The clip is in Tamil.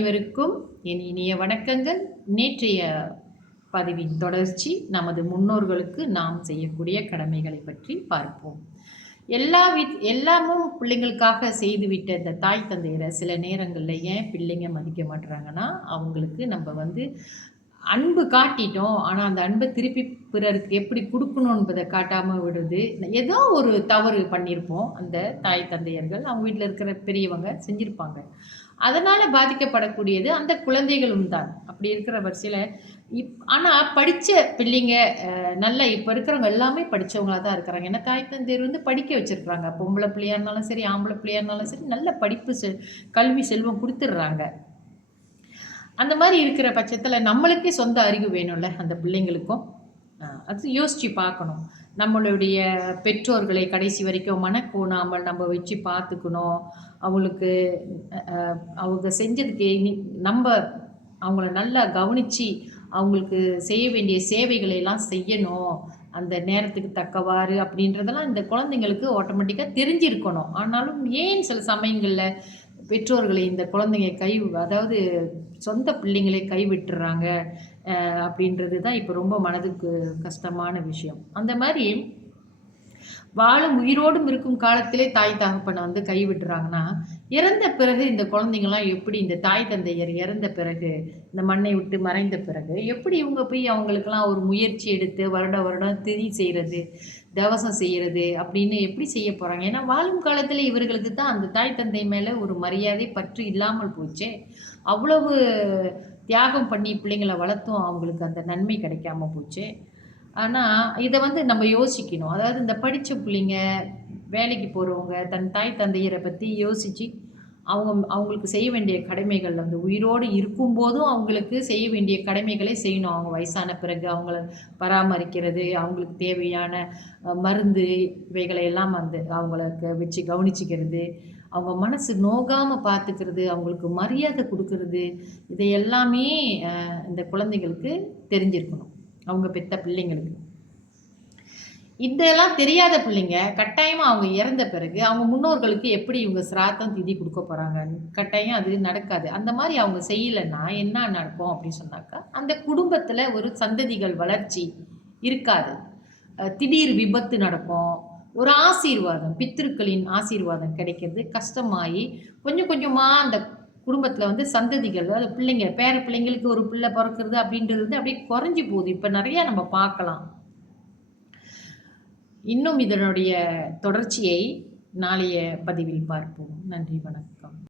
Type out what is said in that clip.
அனைவருக்கும் என் இனிய வணக்கங்கள். நேற்றைய பதிவின் தொடர்ச்சி நமது முன்னோர்களுக்கு நாம் செய்யக்கூடிய கடமைகளை பற்றி பார்ப்போம். எல்லாமும் பிள்ளைங்களுக்காக செய்துவிட்ட இந்த தாய் தந்தையரை சில நேரங்களில் ஏன் பிள்ளைங்க மதிக்க மாட்டுறாங்கன்னா, அவங்களுக்கு நம்ம அன்பு காட்டிட்டோம். ஆனால் அந்த அன்பை திருப்பி பிறருக்கு எப்படி கொடுக்கணும் என்பதை காட்டாமல் விடுது. ஏதோ ஒரு தவறு பண்ணியிருப்போம். அந்த தாய் தந்தையர்கள் அவங்க வீட்டில் இருக்கிற பெரியவங்க செஞ்சுருப்பாங்க. அதனால் பாதிக்கப்படக்கூடியது அந்த குழந்தைகளும் தான். அப்படி இருக்கிற வரிசையில் ஆனால் படித்த பிள்ளைங்க நல்ல இப்போ இருக்கிறவங்க எல்லாமே படித்தவங்களாக தான் இருக்கிறாங்க. ஏன்னா தாய் தந்தையர் படிக்க வச்சுருக்குறாங்க. பொம்பளை பிள்ளையாக இருந்தாலும் சரி, ஆம்பளை பிள்ளையாக இருந்தாலும் சரி, நல்ல படிப்பு கல்வி செல்வம் கொடுத்துட்றாங்க. அந்த மாதிரி இருக்கிற பட்சத்தில் நம்மளுக்கே சொந்த அறிவு வேணும்ல அந்த பிள்ளைங்களுக்கும். அது யோசித்து பார்க்கணும். நம்மளுடைய பெற்றோர்களை கடைசி வரைக்கும் மனக்கோணாமல் நம்ம வச்சு பார்த்துக்கணும். அவங்களுக்கு அவங்க செஞ்சதுக்கு நம்ம அவங்கள நல்லா கவனித்து அவங்களுக்கு செய்ய வேண்டிய சேவைகளை எல்லாம் செய்யணும். அந்த நேரத்துக்கு தக்கவாறு அப்படின்றதெல்லாம் இந்த குழந்தைங்களுக்கு ஆட்டோமேட்டிக்காக தெரிஞ்சிருக்கணும். ஆனாலும் ஏன் சில சமயங்களில் பெற்றோர்களை இந்த குழந்தைங்க அதாவது சொந்த பிள்ளைங்களே கைவிட்டுறாங்க அப்படின்றது தான் இப்போ ரொம்ப மனதுக்கு கஷ்டமான விஷயம். அந்த மாதிரி உயிரோடும் இருக்கும் காலத்திலே தாய் தகப்பனை கைவிட்டுறாங்கன்னா, இறந்த பிறகு இந்த குழந்தைங்களாம் எப்படி இந்த தாய் தந்தையர் இறந்த பிறகு இந்த மண்ணை விட்டு மறைந்த பிறகு எப்படி இவங்க போய் அவங்களுக்கெல்லாம் ஒரு முயற்சி எடுத்து வருடம் திதி செய்கிறது, தவசம் செய்கிறது அப்படின்னு எப்படி செய்ய போகிறாங்க? ஏன்னா வாழும் காலத்தில் இவர்களுக்கு தான் அந்த தாய் தந்தை மேலே ஒரு மரியாதை பற்று இல்லாமல் போச்சே. அவ்வளவு தியாகம் பண்ணி பிள்ளைங்களை வளர்த்தும் அவங்களுக்கு அந்த நன்மை கிடைக்காம போச்சு. ஆனால் இதை நம்ம யோசிக்கணும். அதாவது இந்த படித்த பிள்ளைங்க, வேலைக்கு போகிறவங்க தன் தாய் தந்தையரை பற்றி யோசித்து அவங்களுக்கு செய்ய வேண்டிய கடமைகள் உயிரோடு இருக்கும்போதும் அவங்களுக்கு செய்ய வேண்டிய கடமைகளை செய்யணும். அவங்க வயசான பிறகு அவங்கள பராமரிக்கிறது, அவங்களுக்கு தேவையான மருந்து இவைகளை எல்லாம் அவங்களுக்கு வச்சு கவனிச்சிக்கிறது, அவங்க மனசு நோகாமல் பார்த்துக்கிறது, அவங்களுக்கு மரியாதை கொடுக்கறது, இதை எல்லாமே இந்த குழந்தைங்களுக்கு தெரிஞ்சிருக்கணும். அவங்க பெற்ற பிள்ளைங்களுக்கு இதெல்லாம் தெரியாத பிள்ளைங்க கட்டாயமாக அவங்க இறந்த பிறகு அவங்க முன்னோர்களுக்கு எப்படி இவங்க சிராத்தம் திதி கொடுக்க போகிறாங்க? கட்டாயம் அது நடக்காது. அந்த மாதிரி அவங்க செய்யலைன்னா என்ன நடக்கும் அப்படின்னு சொன்னாக்கா, அந்த குடும்பத்தில் ஒரு சந்ததிகள் வளர்ச்சி இருக்காது. திடீர் விபத்து நடக்கும். ஒரு ஆசீர்வாதம், பித்திருக்களின் ஆசீர்வாதம் கிடைக்கிறது கஷ்டமாகி கொஞ்சம் கொஞ்சமாக அந்த குடும்பத்தில் சந்ததிகள், அதாவது பிள்ளைங்க பேர பிள்ளைங்களுக்கு ஒரு பிள்ளை பிறக்கிறது அப்படின்றது அப்படியே குறைஞ்சி போகுது. இப்போ நிறையா நம்ம பார்க்கலாம். இன்னும் இதனுடைய தொடர்ச்சியை நாளைய பதிவில் பார்ப்போம். நன்றி, வணக்கம்.